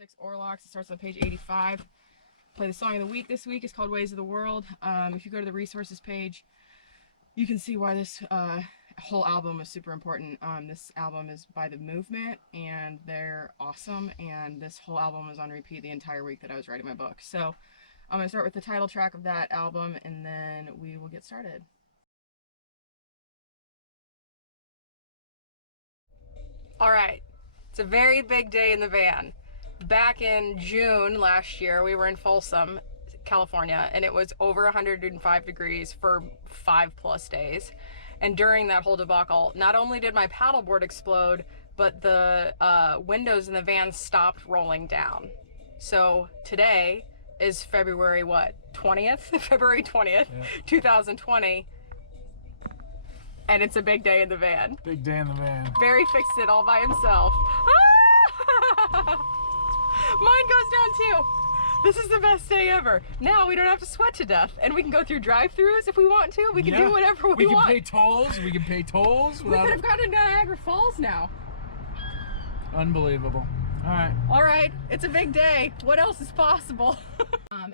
S3E6 Orlocks. It starts on page 85. Play the song of the week this week. It's called Ways of the World. If you go to the resources page, you can see why this whole album is super important. This album is by The Movement, and they're awesome, and this whole album was on repeat the entire week that I was writing my book. So I'm going to start with the title track of that album, and then we will get started. All right, it's a very big day in the van. Back in June last year, we were in Folsom, California, and it was over 105 degrees for 5+ days. And during that whole debacle, not only did my paddleboard explode, but the windows in the van stopped rolling down. So today is February what? 20th? February 20th, yeah. 2020. And it's a big day in the van. Big day in the van. Barry fixed it all by himself. Mine goes down too. This is the best day ever. Now we don't have to sweat to death, and we can go through drive-thrus if we want to. We can do whatever we want. We can pay tolls. We can pay tolls. We could have gone to Niagara Falls now. Unbelievable. All right. All right. It's a big day. What else is possible?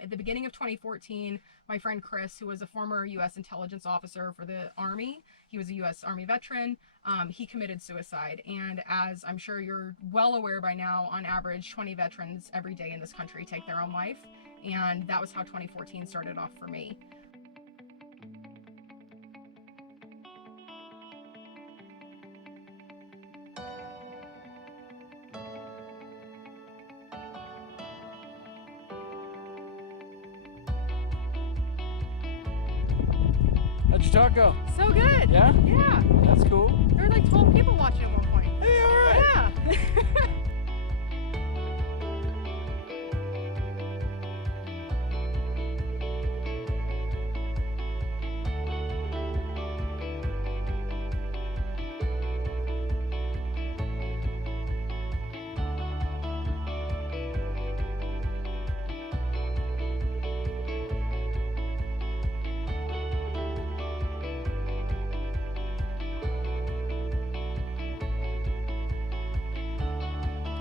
At the beginning of 2014, my friend Chris, who was a former U.S. intelligence officer for the Army, he was a U.S. Army veteran, he committed suicide. And as I'm sure you're well aware by now, on average, 20 veterans every day in this country take their own life. And that was how 2014 started off for me. How'd your talk go? So good. Yeah? Yeah. That's cool. There were like 12 people watching at one point. Hey, all right. Yeah.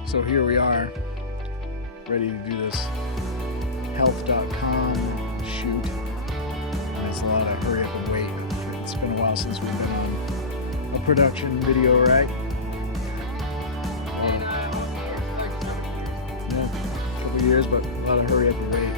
So here we are, ready to do this health.com shoot. There's a lot of hurry up and wait. It's been a while since we've been on a production video, right? Yeah, a couple of years, but a lot of hurry up and wait.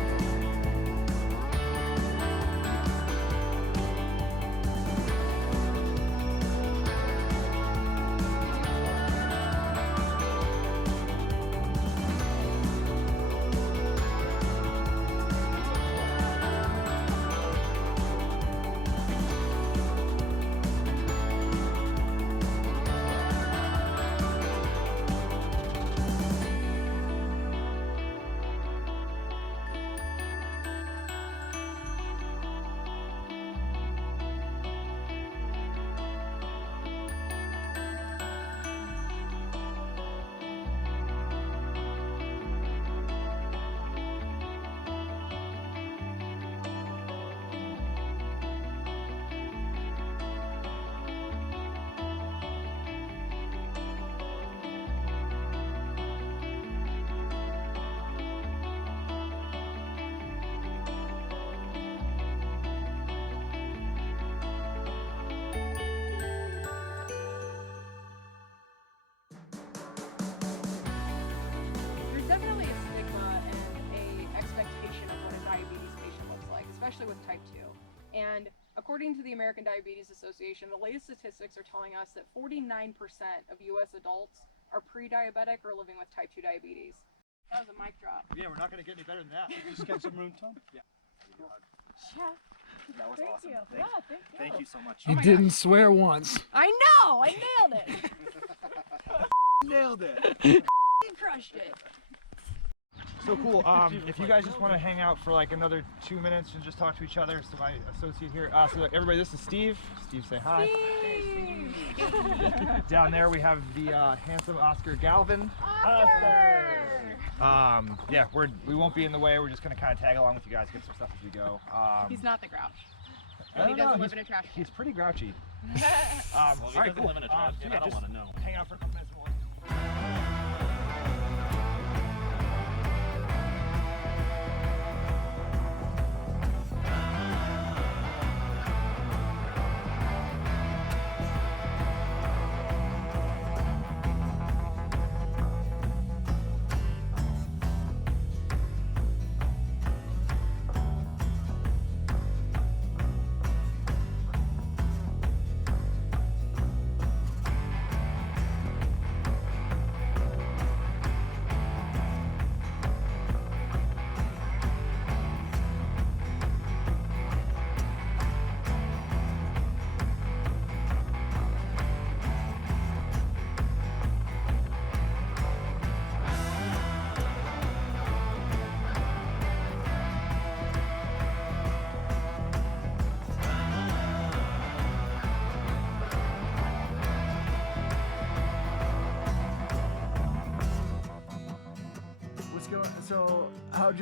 Definitely a stigma and a expectation of what a diabetes patient looks like, especially with type 2. And according to the American Diabetes Association, the latest statistics are telling us that 49% of U.S. adults are pre-diabetic or living with type 2 diabetes. That was a mic drop. Yeah, we're not going to get any better than that. We just get some room tone. Yeah. Chef, that was awesome. you. Thank you. Thank you. Thank you so much. You didn't swear once. I know! I nailed it! Nailed it. You crushed it. So cool. If you guys just want to hang out for like another 2 minutes and just talk to each other, so my associate here. So everybody, this is Steve. Steve, say hi. Steve. Down there we have the handsome Oscar Galvin. Oscar! Yeah, we won't be in the way. We're just gonna kind of tag along with you guys, get some stuff as we go. He's not the grouch. And he doesn't live in a trash can. He's pretty grouchy. Well, if he doesn't live in a trash can, I don't want to know. Hang out for a couple minutes more. it's going. So, how'd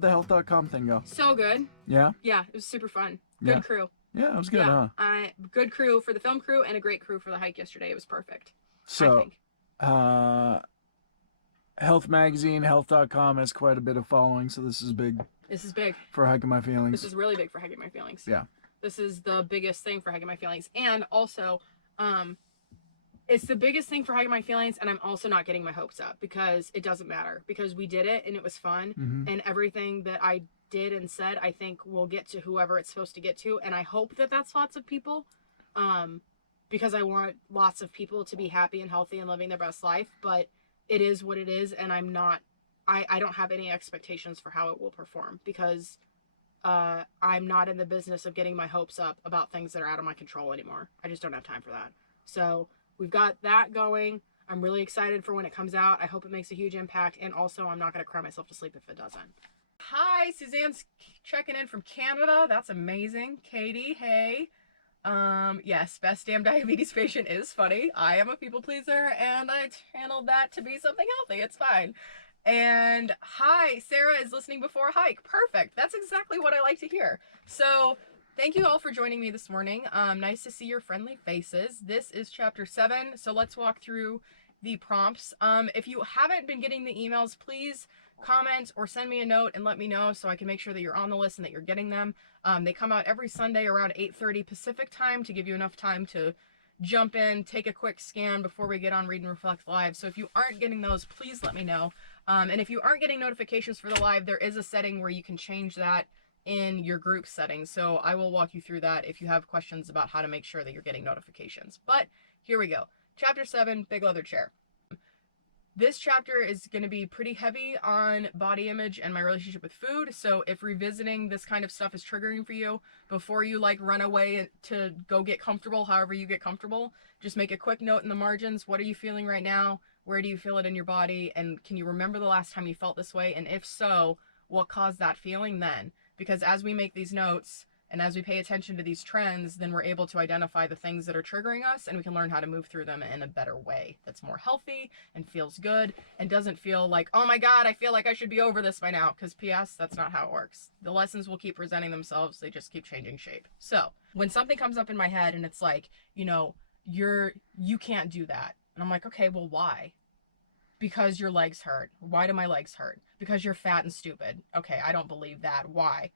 the health.com thing go? So good. Yeah? Yeah, it was super fun. Good Yeah. crew. Yeah, it was good, huh? Good crew for the film crew and a great crew for the hike yesterday. It was perfect. I So, think. Health Magazine, health.com has quite a bit of following, so this is big This is big. for Hiking My Feelings. This is really big for Hiking My Feelings. Yeah. This is the biggest thing for Hiking My Feelings. And also, it's the biggest thing for Hiking My Feelings, and I'm also not getting my hopes up because it doesn't matter. Because we did it, and it was fun. Mhm. And everything that I did and said, I think will get to whoever it's supposed to get to. And I hope that that's lots of people. Because I want lots of people to be happy and healthy and living their best life. But it is what it is, and I'm not... I don't have any expectations for how it will perform because I'm not in the business of getting my hopes up about things that are out of my control anymore. I just don't have time for that. So we've got that going. I'm really excited for when it comes out. I hope it makes a huge impact. And also, I'm not going to cry myself to sleep if it doesn't. Hi, Suzanne's checking in from Canada. That's amazing. Katie, hey. Yes, best damn diabetes patient is funny. I am a people pleaser and I channeled that to be something healthy. It's fine. And hi, Sarah is listening before a hike. Perfect. That's exactly what I like to hear. So thank you all for joining me this morning. Nice to see your friendly faces. This is chapter 7. So let's walk through the prompts. If you haven't been getting the emails, please comment or send me a note and let me know so I can make sure that you're on the list and that you're getting them. They come out every Sunday around 8:30 Pacific time to give you enough time to jump in, take a quick scan before we get on Read and Reflect Live. So if you aren't getting those, please let me know. And if you aren't getting notifications for the live, there is a setting where you can change that in your group settings. So I will walk you through that if you have questions about how to make sure that you're getting notifications. But here we go. Chapter 7, Big Leather Chair. This chapter is going to be pretty heavy on body image and my relationship with food. So if revisiting this kind of stuff is triggering for you, before you like run away to go get comfortable, however you get comfortable, just make a quick note in the margins. What are you feeling right now? Where do you feel it in your body? And can you remember the last time you felt this way? And if so, what caused that feeling then? Because as we make these notes and as we pay attention to these trends, then we're able to identify the things that are triggering us and we can learn how to move through them in a better way that's more healthy and feels good and doesn't feel like, oh my God, I feel like I should be over this by now. Because P.S., that's not how it works. The lessons will keep presenting themselves. They just keep changing shape. So when something comes up in my head and it's like, you know, you can't do that. And I'm like, okay, well, why? Because your legs hurt. Why do my legs hurt? Because you're fat and stupid. Okay, I don't believe that. Why?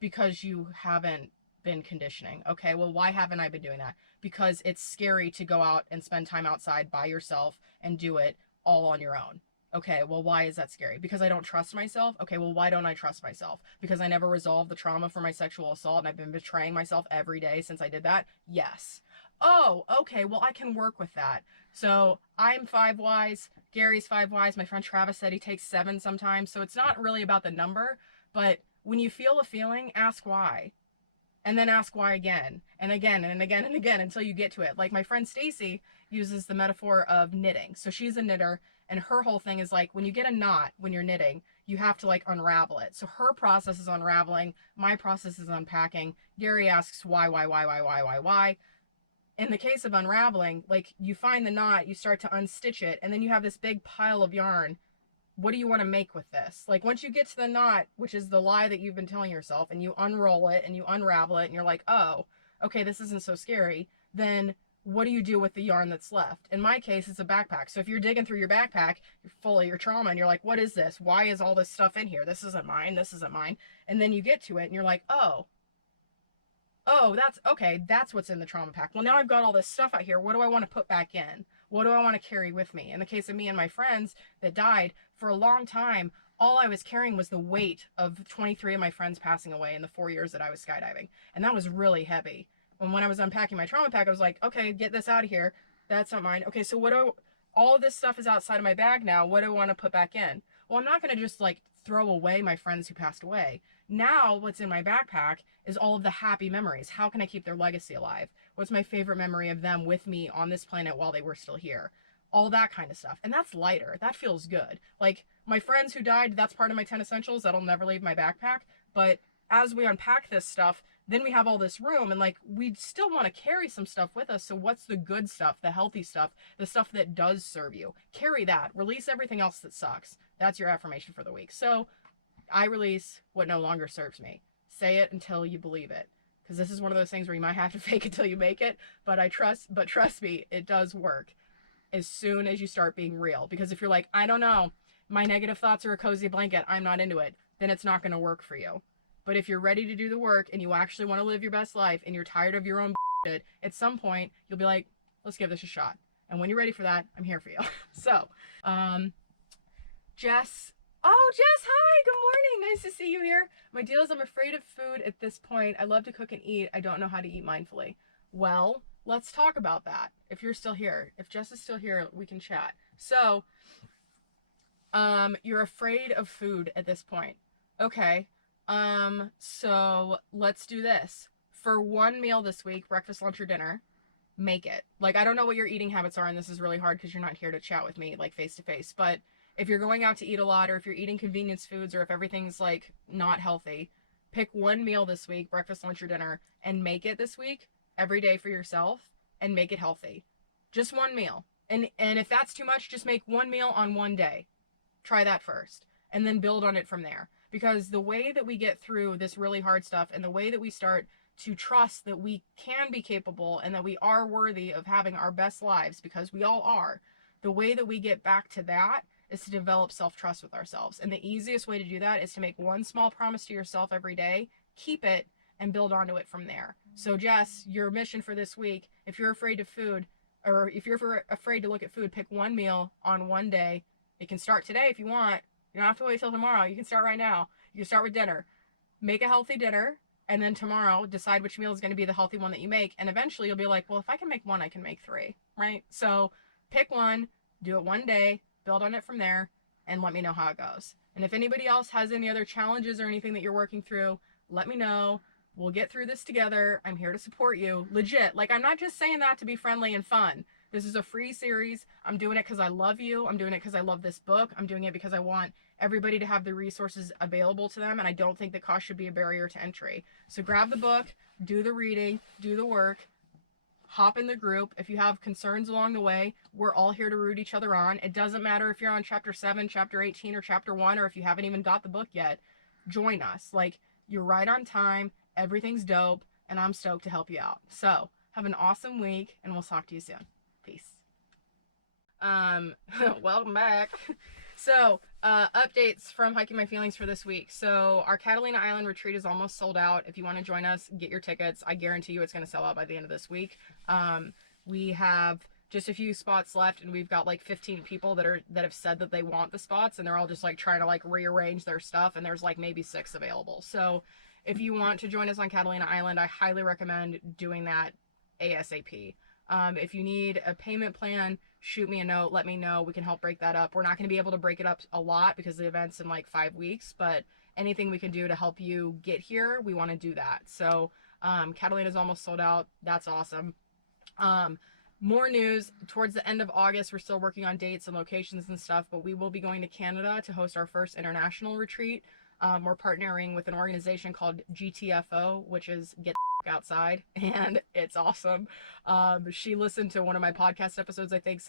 Because you haven't been conditioning. Okay, well, why haven't I been doing that? Because it's scary to go out and spend time outside by yourself and do it all on your own. Okay, well, why is that scary? Because I don't trust myself? Okay, well, why don't I trust myself? Because I never resolved the trauma from my sexual assault and I've been betraying myself every day since I did that? Yes. Oh, okay, well, I can work with that. So I'm 5 wise, Gary's 5 wise, my friend Travis said he takes 7 sometimes, so it's not really about the number, but when you feel a feeling, ask why. And then ask why again, and again, and again, and again, until you get to it. Like my friend Stacy uses the metaphor of knitting. So she's a knitter, and her whole thing is like, when you get a knot, when you're knitting, you have to like unravel it. So her process is unraveling, my process is unpacking. Gary asks why. In the case of unraveling, like you find the knot, you start to unstitch it, and then you have this big pile of yarn. What do you want to make with this? Like once you get to the knot, which is the lie that you've been telling yourself, and you unroll it and you unravel it and you're like, oh, okay, this isn't so scary, then what do you do with the yarn that's left? In my case, it's a backpack. So if you're digging through your backpack, you're full of your trauma and you're like, what is this? Why is all this stuff in here? This isn't mine. This isn't mine. And then you get to it and you're like, oh, that's okay. That's what's in the trauma pack. Well, now I've got all this stuff out here. What do I want to put back in? What do I want to carry with me? In the case of me and my friends that died, for a long time, all I was carrying was the weight of 23 of my friends passing away in the 4 years that I was skydiving. And that was really heavy. And when I was unpacking my trauma pack, I was like, okay, get this out of here. That's not mine. Okay, so all this stuff is outside of my bag now. What do I want to put back in? Well, I'm not going to just like throw away my friends who passed away. Now what's in my backpack is all of the happy memories. How can I keep their legacy alive? What's my favorite memory of them with me on this planet while they were still here? All that kind of stuff. And that's lighter. That feels good. Like my friends who died, that's part of my 10 essentials. That'll never leave my backpack. But as we unpack this stuff, then we have all this room and like we still want to carry some stuff with us. So what's the good stuff, the healthy stuff, the stuff that does serve you? Carry that. Release everything else that sucks. That's your affirmation for the week. So I release what no longer serves me. Say it until you believe it. Because this is one of those things where you might have to fake it till you make it. But trust me, it does work as soon as you start being real. Because if you're like, I don't know, my negative thoughts are a cozy blanket, I'm not into it, then it's not going to work for you. But if you're ready to do the work and you actually want to live your best life and you're tired of your own bullshit, at some point you'll be like, let's give this a shot. And when you're ready for that, I'm here for you. So, Jess. Oh, Jess, hi, good morning. Nice to see you here. My deal is I'm afraid of food at this point. I love to cook and eat. I don't know how to eat mindfully. Well, let's talk about that. If you're still here, if Jess is still here, we can chat. So, you're afraid of food at this point. Okay. So let's do this. For one meal this week, breakfast, lunch, or dinner, make it. Like, I don't know what your eating habits are, and this is really hard because you're not here to chat with me, like, face to face, but if you're going out to eat a lot, or if you're eating convenience foods, or if everything's like not healthy, pick one meal this week, breakfast, lunch, or dinner, and make it this week every day for yourself and make it healthy. Just one meal. And if that's too much, just make one meal on one day. Try that first and then build on it from there. Because the way that we get through this really hard stuff and the way that we start to trust that we can be capable and that we are worthy of having our best lives, because we all are, the way that we get back to that is to develop self-trust with ourselves. And the easiest way to do that is to make one small promise to yourself every day, keep it, and build onto it from there. So Jess, your mission for this week, if you're afraid of food, or if you're afraid to look at food, pick one meal on one day. It can start today if you want. You don't have to wait till tomorrow. You can start right now. You can start with dinner. Make a healthy dinner, and then tomorrow decide which meal is going to be the healthy one that you make. And eventually you'll be like, well, if I can make one, I can make three, right? So pick one, do it one day, build on it from there, and let me know how it goes. And if anybody else has any other challenges or anything that you're working through, let me know. We'll get through this together. I'm here to support you. Legit. Like, I'm not just saying that to be friendly and fun. This is a free series. I'm doing it because I love you. I'm doing it because I love this book. I'm doing it because I want everybody to have the resources available to them, and I don't think the cost should be a barrier to entry. So grab the book, do the reading, do the work, hop in the group. If you have concerns along the way, we're all here to root each other on. It doesn't matter if you're on chapter 7, chapter 18, or chapter 1, or if you haven't even got the book yet. Join us. Like, you're right on time. Everything's dope, and I'm stoked to help you out. So have an awesome week, and we'll talk to you soon. Peace. Welcome back. So, updates from Hiking My Feelings for this week. So our Catalina Island retreat is almost sold out. If you want to join us, get your tickets. I guarantee you it's going to sell out by the end of this week. We have just a few spots left, and we've got like 15 people that have said that they want the spots, and they're all just like trying to like rearrange their stuff, and there's like maybe 6 available. So if you want to join us on Catalina Island, I highly recommend doing that ASAP. If you need a payment plan, shoot me a note, let me know. We can help break that up. We're not going to be able to break it up a lot because the event's in like 5 weeks, but anything we can do to help you get here, we want to do that. So Catalina's almost sold out. That's awesome. More news towards the end of August. We're still working on dates and locations and stuff, but we will be going to Canada to host our first international retreat. We're partnering with an organization called GTFO, which is Get Outside, and it's awesome. She listened to one of my podcast episodes, I think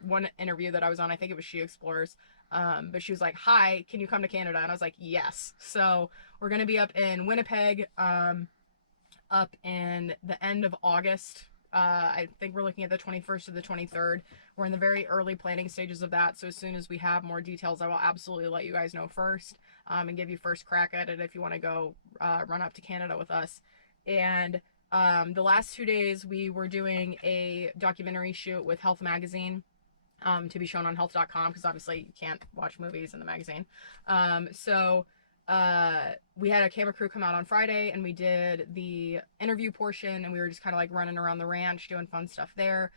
one interview that I was on, I think it was She Explores, but she was like, hi, can you come to Canada? And I was like, yes. So we're going to be up in Winnipeg, up in the end of August. I think we're looking at the 21st to the 23rd. We're in the very early planning stages of that, so as soon as we have more details, I will absolutely let you guys know first, and give you first crack at it if you want to go run up to Canada with us. And the last 2 days we were doing a documentary shoot with Health Magazine, to be shown on health.com, because obviously you can't watch movies in the magazine. So we had a camera crew come out on Friday, and we did the interview portion, and we were just kind of like running around the ranch doing fun stuff there,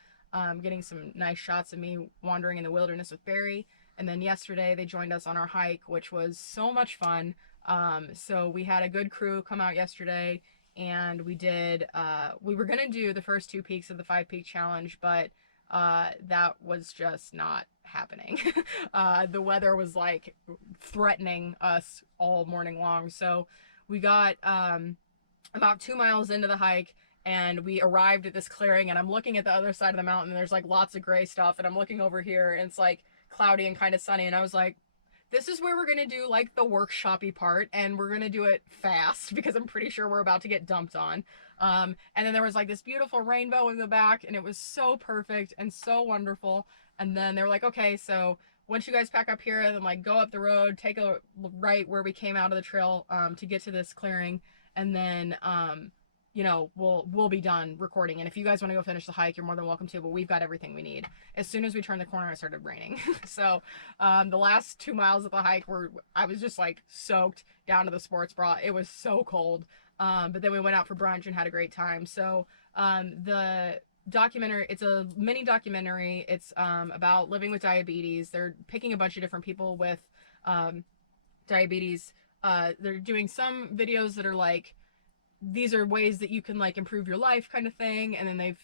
getting some nice shots of me wandering in the wilderness with Barry. And then yesterday they joined us on our hike, which was so much fun. So we had a good crew come out yesterday, and we did, we were going to do the first 2 peaks of the 5-peak challenge, but that was just not happening. The weather was like threatening us all morning long. So we got about 2 miles into the hike, and we arrived at this clearing, and I'm looking at the other side of the mountain, and there's like lots of gray stuff, and I'm looking over here, and it's like cloudy and kind of sunny, and I was like, this is where we're gonna do like the workshoppy part, and we're gonna do it fast because I'm pretty sure we're about to get dumped on. And then there was like this beautiful rainbow in the back, and it was so perfect and so wonderful. And then they were like, okay, so once you guys pack up here, then like go up the road, take a right where we came out of the trail to get to this clearing, and then you know, we'll be done recording. And if you guys want to go finish the hike, you're more than welcome to, but we've got everything we need. As soon as we turned the corner, it started raining. So the last 2 miles of the hike I was just like soaked down to the sports bra. It was so cold. But then we went out for brunch and had a great time. So the documentary, it's a mini documentary. It's about living with diabetes. They're picking a bunch of different people with diabetes. They're doing some videos that are like, these are ways that you can like improve your life kind of thing, and then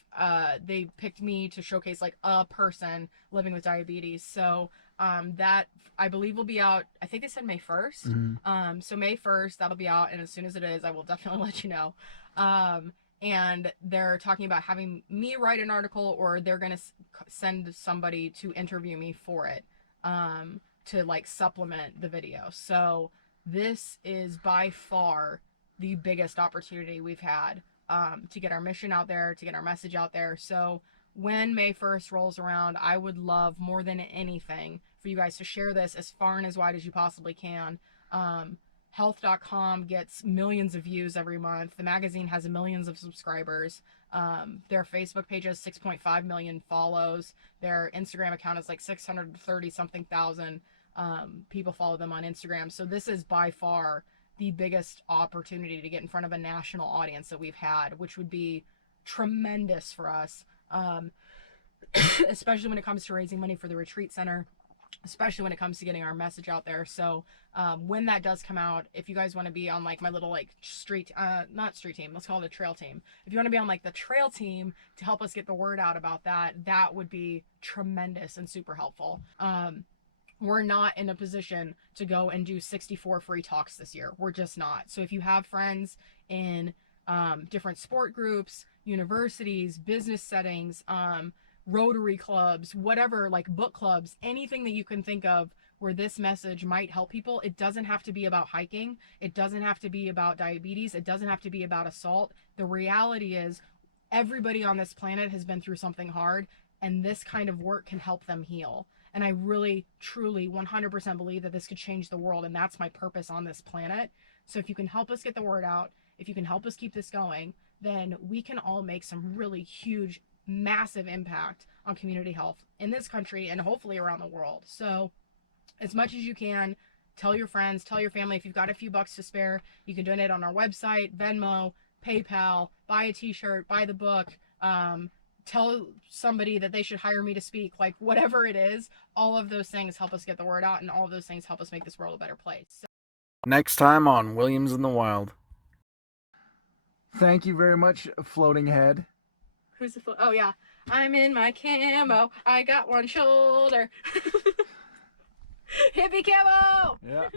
they picked me to showcase like a person living with diabetes. So that I believe will be out, I think they said May 1st. So May 1st that'll be out, and as soon as it is, I will definitely let you know. And they're talking about having me write an article, or they're gonna send somebody to interview me for it, to like supplement the video. So this is by far the biggest opportunity we've had to get our mission out there, to get our message out there. So when May 1st rolls around, I would love more than anything for you guys to share this as far and as wide as you possibly can. Health.com gets millions of views every month. The magazine has millions of subscribers. Their Facebook page has 6.5 million follows. Their Instagram account is like 630 something thousand people follow them on Instagram. So this is by far the biggest opportunity to get in front of a national audience that we've had, which would be tremendous for us, especially when it comes to raising money for the retreat center, especially when it comes to getting our message out there. So when that does come out, if you guys want to be on like my little like not street team, let's call it a trail team. If you want to be on like the trail team to help us get the word out about that, that would be tremendous and super helpful. We're not in a position to go and do 64 free talks this year. We're just not. So if you have friends in different sport groups, universities, business settings, Rotary clubs, whatever, like book clubs, anything that you can think of where this message might help people. It doesn't have to be about hiking. It doesn't have to be about diabetes. It doesn't have to be about assault. The reality is everybody on this planet has been through something hard, and this kind of work can help them heal. And I really, truly, 100% believe that this could change the world, and that's my purpose on this planet. So if you can help us get the word out, if you can help us keep this going, then we can all make some really huge, massive impact on community health in this country and hopefully around the world. So as much as you can, tell your friends, tell your family. If you've got a few bucks to spare, you can donate on our website, Venmo, PayPal, buy a t-shirt, buy the book, tell somebody that they should hire me to speak, like whatever it is. All of those things help us get the word out, and all of those things help us make this world a better place. So Next time on Williams in the Wild. Thank you very much, Floating Head. who's the oh yeah, I'm in my camo, I got one shoulder. Hippie camo. Yeah.